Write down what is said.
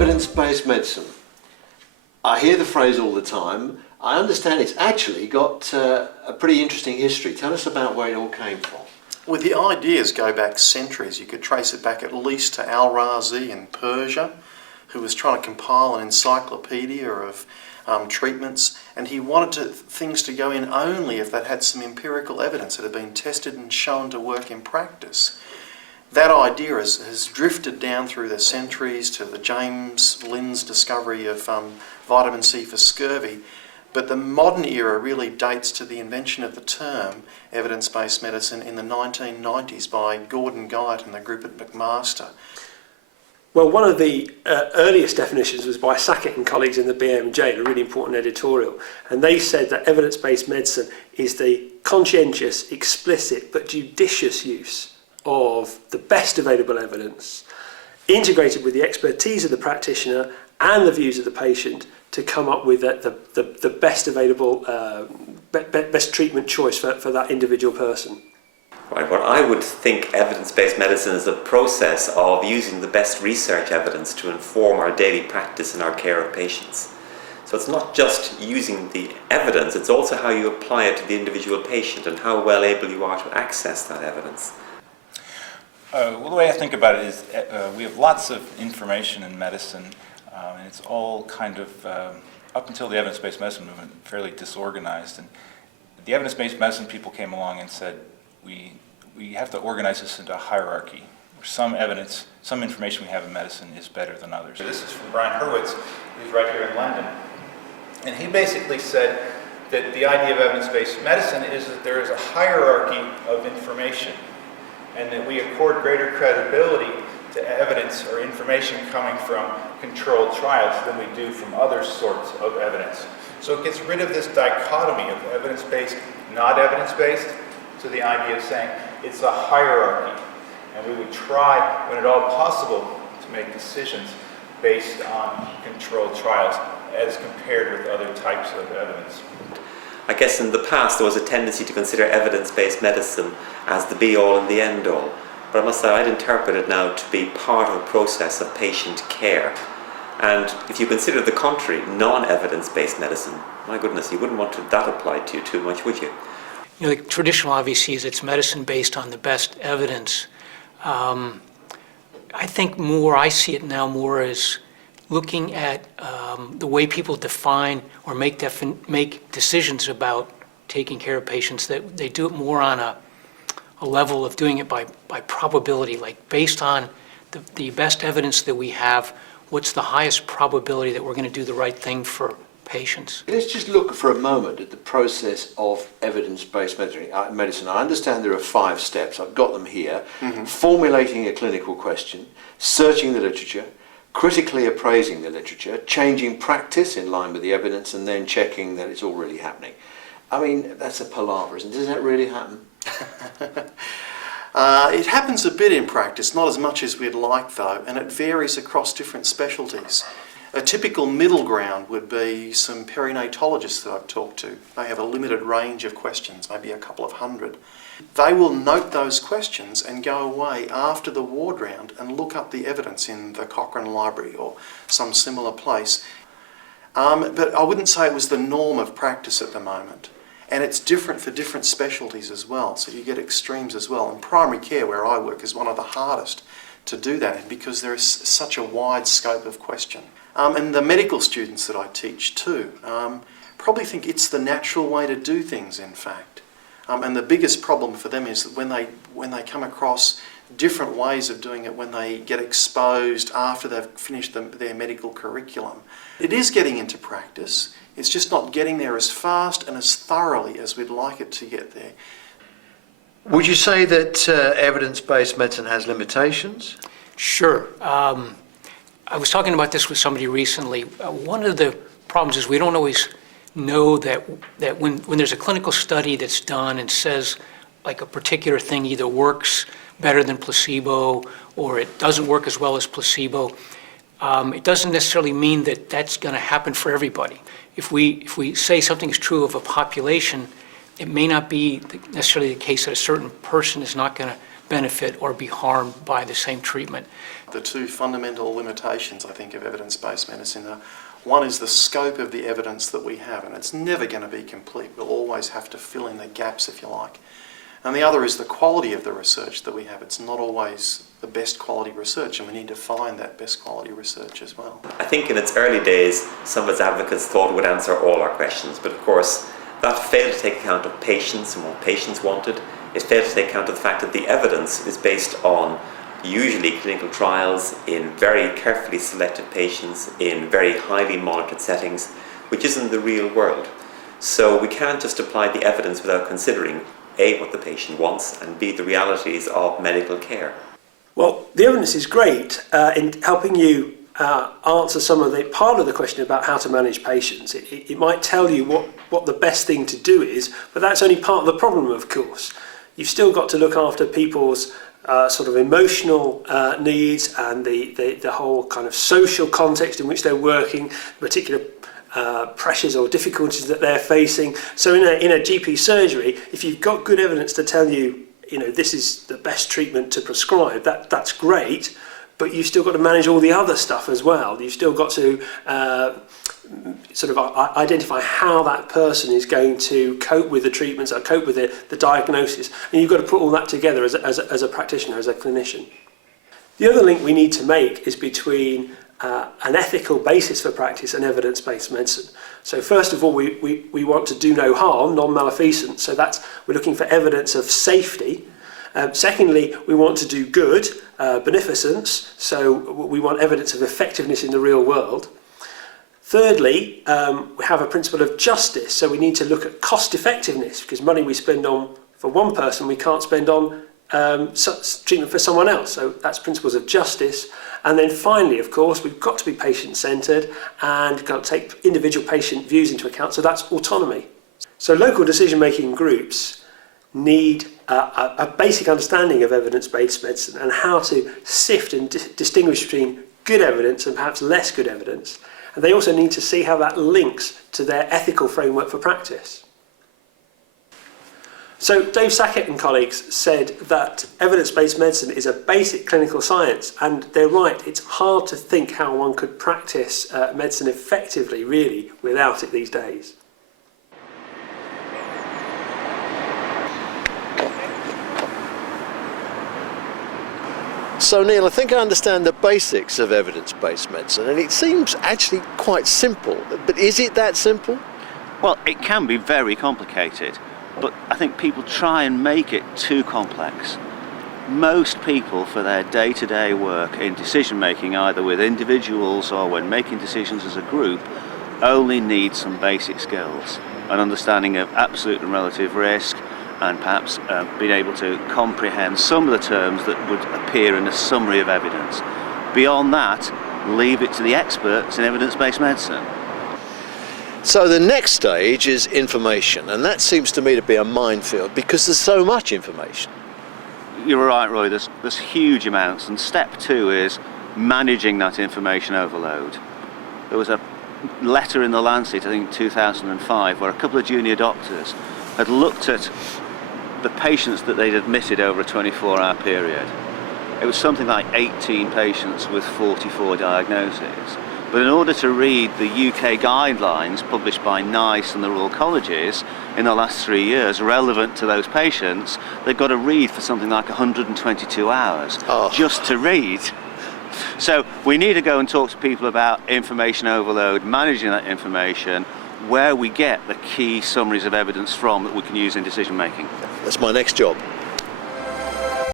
Evidence-based medicine. I hear the phrase all the time. I understand it's actually got a pretty interesting history. Tell us about where it all came from. Well, the ideas go back centuries. You could trace it back at least to Al-Razi in Persia, who was trying to compile an encyclopedia of treatments, and he wanted things to go in only if they had some empirical evidence that had been tested and shown to work in practice. That idea has drifted down through the centuries to the James Linn's discovery of vitamin C for scurvy, but the modern era really dates to the invention of the term evidence-based medicine in the 1990s by Gordon Guyatt and the group at McMaster. Well, one of the earliest definitions was by Sackett and colleagues in the BMJ, a really important editorial, and they said that evidence-based medicine is the conscientious, explicit but judicious use of the best available evidence, integrated with the expertise of the practitioner and the views of the patient to come up with the best available, best treatment choice for that individual person. Right, well, I would think evidence-based medicine is a process of using the best research evidence to inform our daily practice and our care of patients. So it's not just using the evidence, it's also how you apply it to the individual patient and how well able you are to access that evidence. Well, the way I think about it is we have lots of information in medicine, and it's all kind of, up until the evidence-based medicine movement, fairly disorganized. And the evidence-based medicine people came along and said, we have to organize this into a hierarchy, where some evidence, some information we have in medicine is better than others. This is from Brian Hurwitz, who's right here in London. And he basically said that the idea of evidence-based medicine is that there is a hierarchy of information, and that we accord greater credibility to evidence or information coming from controlled trials than we do from other sorts of evidence. So it gets rid of this dichotomy of evidence-based, not evidence-based, to the idea of saying it's a hierarchy, and we would try, when at all possible, to make decisions based on controlled trials as compared with other types of evidence. I guess in the past there was a tendency to consider evidence-based medicine as the be-all and the end-all, but I must say I'd interpret it now to be part of the process of patient care. And if you consider the contrary, non-evidence-based medicine, my goodness, you wouldn't want that applied to you too much, would you? You know, the traditional obviously is it's medicine based on the best evidence. I think I see it now more as looking at the way people define or make decisions about taking care of patients, that they do it more on a level of doing it by probability, like based on the best evidence that we have, what's the highest probability that we're going to do the right thing for patients. Let's just look for a moment at the process of evidence-based medicine. I understand there are 5 steps. I've got them here. Formulating a clinical question, searching the literature, critically appraising the literature, changing practice in line with the evidence, and then checking that it's all really happening. I mean, that's a palaver, isn't it? Does that really happen? It happens a bit in practice, not as much as we'd like though, and it varies across different specialties. A typical middle ground would be some perinatologists that I've talked to. They have a limited range of questions, maybe a couple of hundred. They will note those questions and go away after the ward round and look up the evidence in the Cochrane Library or some similar place. But I wouldn't say it was the norm of practice at the moment. And it's different for different specialties as well, so you get extremes as well. And primary care, where I work, is one of the hardest to do that because there is such a wide scope of question. And the medical students that I teach too probably think it's the natural way to do things, in fact. And the biggest problem for them is that when they come across different ways of doing it, when they get exposed after they've finished their medical curriculum, it is getting into practice. It's just not getting there as fast and as thoroughly as we'd like it to get there. Would you say that evidence-based medicine has limitations? Sure. I was talking about this with somebody recently. One of the problems is we don't always know that when there's a clinical study that's done and says like a particular thing either works better than placebo or it doesn't work as well as placebo, it doesn't necessarily mean that that's going to happen for everybody. If we say something is true of a population, it may not be necessarily the case that a certain person is not going to benefit or be harmed by the same treatment. The two fundamental limitations, I think, of evidence-based medicine are, one is the scope of the evidence that we have, and it's never going to be complete. We'll always have to fill in the gaps, if you like. And the other is the quality of the research that we have. It's not always the best quality research, and we need to find that best quality research as well. I think in its early days, some of its advocates thought it would answer all our questions, but of course, that failed to take account of patients and what patients wanted. It failed to take account of the fact that the evidence is based on usually clinical trials in very carefully selected patients in very highly monitored settings, which isn't the real world. So we can't just apply the evidence without considering A, what the patient wants, and B, the realities of medical care. Well, the evidence is great in helping you answer some of the part of the question about how to manage patients. It might tell you what the best thing to do is, but that's only part of the problem, of course. You've still got to look after people's sort of emotional needs and the whole kind of social context in which they're working, particular pressures or difficulties that they're facing. So in a GP surgery, if you've got good evidence to tell you, this is the best treatment to prescribe, that's great, but you've still got to manage all the other stuff as well. You've still got to sort of identify how that person is going to cope with the treatments or cope with the diagnosis. And you've got to put all that together as a practitioner, as a clinician. The other link we need to make is between an ethical basis for practice and evidence-based medicine. So first of all, we want to do no harm, non-maleficence. So we're looking for evidence of safety. Secondly, we want to do good, beneficence. So we want evidence of effectiveness in the real world. Thirdly, we have a principle of justice. So we need to look at cost effectiveness, because money we spend on for one person, we can't spend on treatment for someone else. So that's principles of justice. And then finally, of course, we've got to be patient-centred and got to take individual patient views into account. So that's autonomy. So local decision-making groups need a basic understanding of evidence-based medicine and how to sift and distinguish between good evidence and perhaps less good evidence. And they also need to see how that links to their ethical framework for practice. So Dave Sackett and colleagues said that evidence-based medicine is a basic clinical science, and they're right, it's hard to think how one could practice medicine effectively, really, without it these days. So Neil, I think I understand the basics of evidence-based medicine, and it seems actually quite simple, but is it that simple? Well, it can be very complicated, but I think people try and make it too complex. Most people, for their day-to-day work in decision-making, either with individuals or when making decisions as a group, only need some basic skills, an understanding of absolute and relative risk, and perhaps being able to comprehend some of the terms that would appear in a summary of evidence. Beyond that, leave it to the experts in evidence-based medicine. So the next stage is information, and that seems to me to be a minefield because there's so much information. You're right, Roy, there's huge amounts, and step 2 is managing that information overload. There was a letter in the Lancet, I think 2005, where a couple of junior doctors had looked at the patients that they'd admitted over a 24-hour period. It was something like 18 patients with 44 diagnoses. But in order to read the UK guidelines published by NICE and the Royal Colleges in the last 3 years relevant to those patients, they've got to read for something like 122 hours just to read. So we need to go and talk to people about information overload, managing that information, where we get the key summaries of evidence from that we can use in decision making. That's my next job.